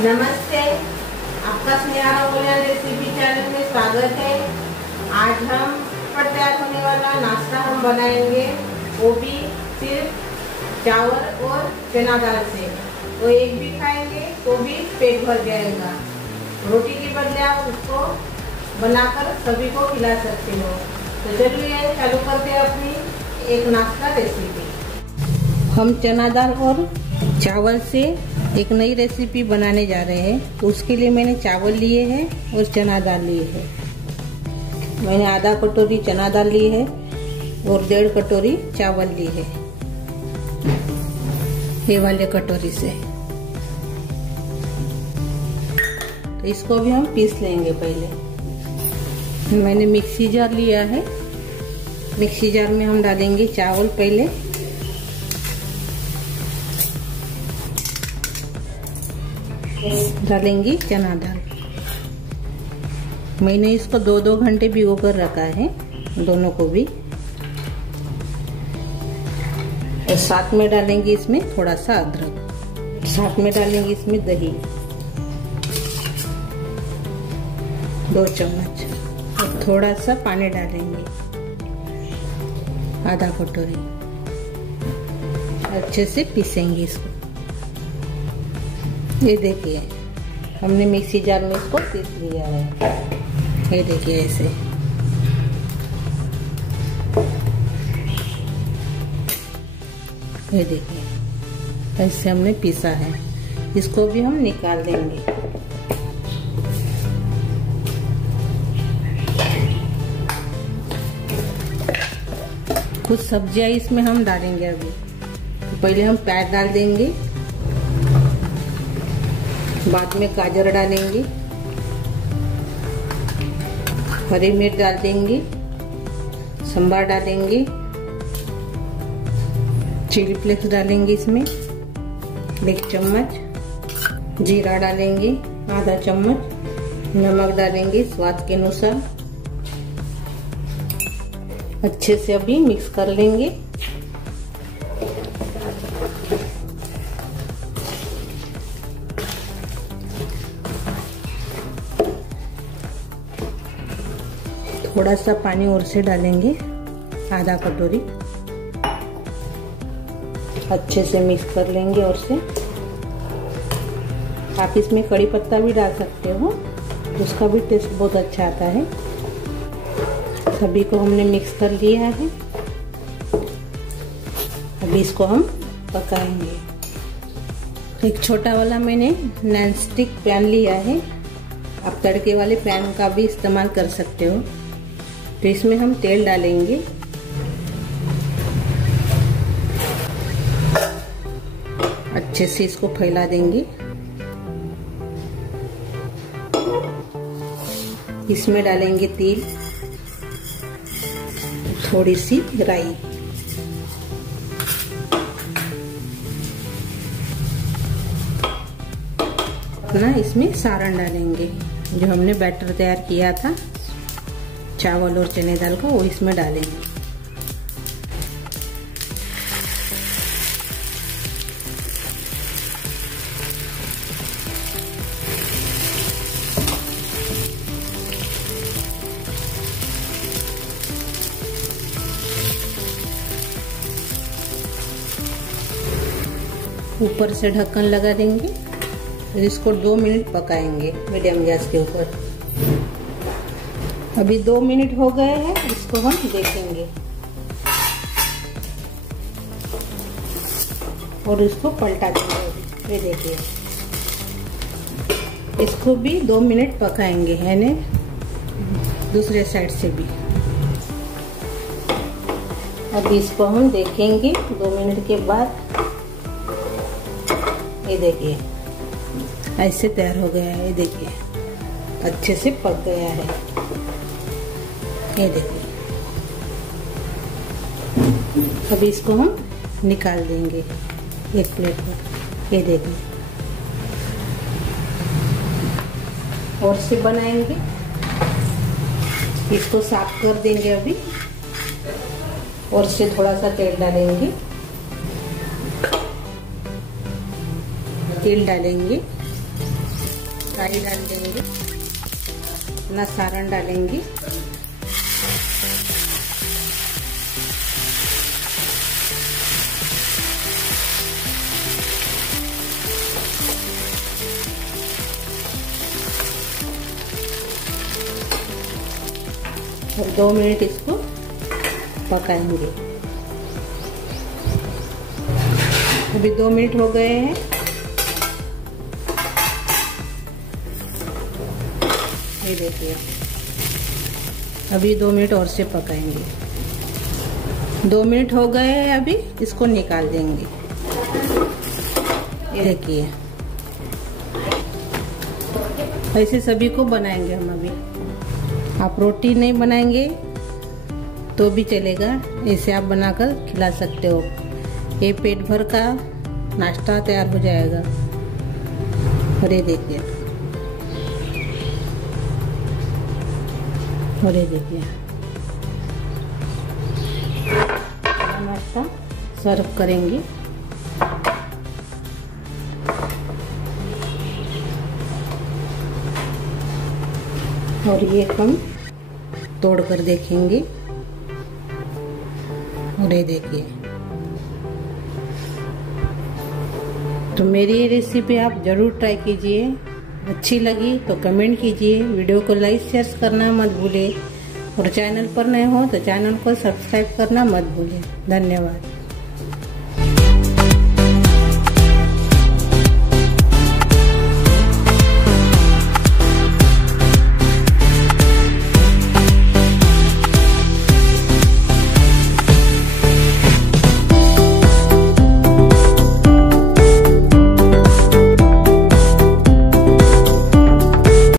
नमस्ते, आपका Sneha बोलियान recipe channel में स्वागत है। आज हम पर तैयार होने वाला नाश्ता हम बनाएंगे, वो भी सिर्फ चावल और चना दाल से। वो एक भी खाएंगे तो भी पेट भर जाएगा। रोटी के बदले आप उसको बनाकर सभी को खिला सकते हो। तो चलिए चालू करते हैं अपनी एक नाश्ता रेसिपी। हम चना दाल और चावल से एक नई रेसिपी बनाने जा रहे हैं। तो उसके लिए मैंने चावल लिए हैं और चना दाल लिए है। मैंने आधा कटोरी चना दाल ली है और 1.5 कटोरी चावल ली है, ये वाले कटोरी से। तो इसको भी हम पीस लेंगे। पहले मैंने मिक्सी जार लिया है। मिक्सी जार में हम डालेंगे चावल, पहले डालेंगे चना दाल। मैंने इसको 2-2 घंटे भिगो कर रखा है, दोनों को भी। और साथ में डालेंगे इसमें थोड़ा सा अदरक, साथ में डालेंगे इसमें दही 2 चम्मच और थोड़ा सा पानी डालेंगे, आधा कटोरी। अच्छे से पीसेंगे इसको। ये देखिए, हमने मिक्सी जार में इसको पीस लिया है। ये देखिए ऐसे। ये देखिए ऐसे हमने पीसा है। इसको भी हम निकाल देंगे। कुछ सब्जियां इसमें हम डालेंगे अभी। तो पहले हम प्याज डाल देंगे, बाद में गाजर डालेंगे, हरी मिर्च डाल देंगे, सांभर डालेंगे, चिली फ्लेक्स डालेंगे इसमें 1 चम्मच, जीरा डालेंगे आधा चम्मच, नमक डालेंगे स्वाद के अनुसार। अच्छे से अभी मिक्स कर लेंगे। थोड़ा सा पानी और से डालेंगे, आधा कटोरी। अच्छे से मिक्स कर लेंगे और से। आप इसमें कड़ी पत्ता भी डाल सकते हो, उसका भी टेस्ट बहुत अच्छा आता है। सभी को हमने मिक्स कर लिया है। अभी इसको हम पकाएंगे। एक छोटा वाला मैंने नॉन स्टिक पैन लिया है। आप तड़के वाले पैन का भी इस्तेमाल कर सकते हो। तो इसमें हम तेल डालेंगे। अच्छे से इसको फैला देंगे। इसमें डालेंगे तिल, थोड़ी सी राई, अपना इसमें सारण डालेंगे। जो हमने बैटर तैयार किया था चावल और चने दाल का, वो इसमें डालेंगे। ऊपर से ढक्कन लगा देंगे। फिर इसको 2 मिनट पकाएंगे मीडियम गैस के ऊपर। अभी 2 मिनट हो गए हैं, इसको हम देखेंगे और इसको पलटा देंगे। ये देखिए, इसको भी 2 मिनट पकाएंगे, है ना, दूसरे साइड से भी। अभी इसको हम देखेंगे 2 मिनट के बाद। ये देखिए ऐसे तैयार हो गया है। ये देखिए अच्छे से पक गया है। ये देखिए, अभी इसको हम निकाल देंगे एक प्लेट पर। ये देखिए, और से बनाएंगे। इसको साफ कर देंगे अभी, और से थोड़ा सा तेल डालेंगे। तिल डालेंगे, राई डाल देंगे, अपना सारण डालेंगे, और 2 मिनट इसको पकाएंगे। अभी 2 मिनट हो गए हैं। ये देखिए, अभी 2 मिनट और से पकाएंगे। 2 मिनट हो गए हैं, अभी इसको निकाल देंगे। ये देखिए, ऐसे सभी को बनाएंगे हम। अभी आप रोटी नहीं बनाएंगे तो भी चलेगा, ऐसे आप बनाकर खिला सकते हो। ये पेट भर का नाश्ता तैयार हो जाएगा। और ये देखिए, और ये देखिए, नाश्ता सर्व करेंगे। और ये हम तोड़ कर देखेंगे। और ये देखिए, तो मेरी ये रेसिपी आप जरूर ट्राई कीजिए। अच्छी लगी तो कमेंट कीजिए, वीडियो को लाइक शेयर करना मत भूलिए, और चैनल पर नए हो तो चैनल को सब्सक्राइब करना मत भूलिए। धन्यवाद।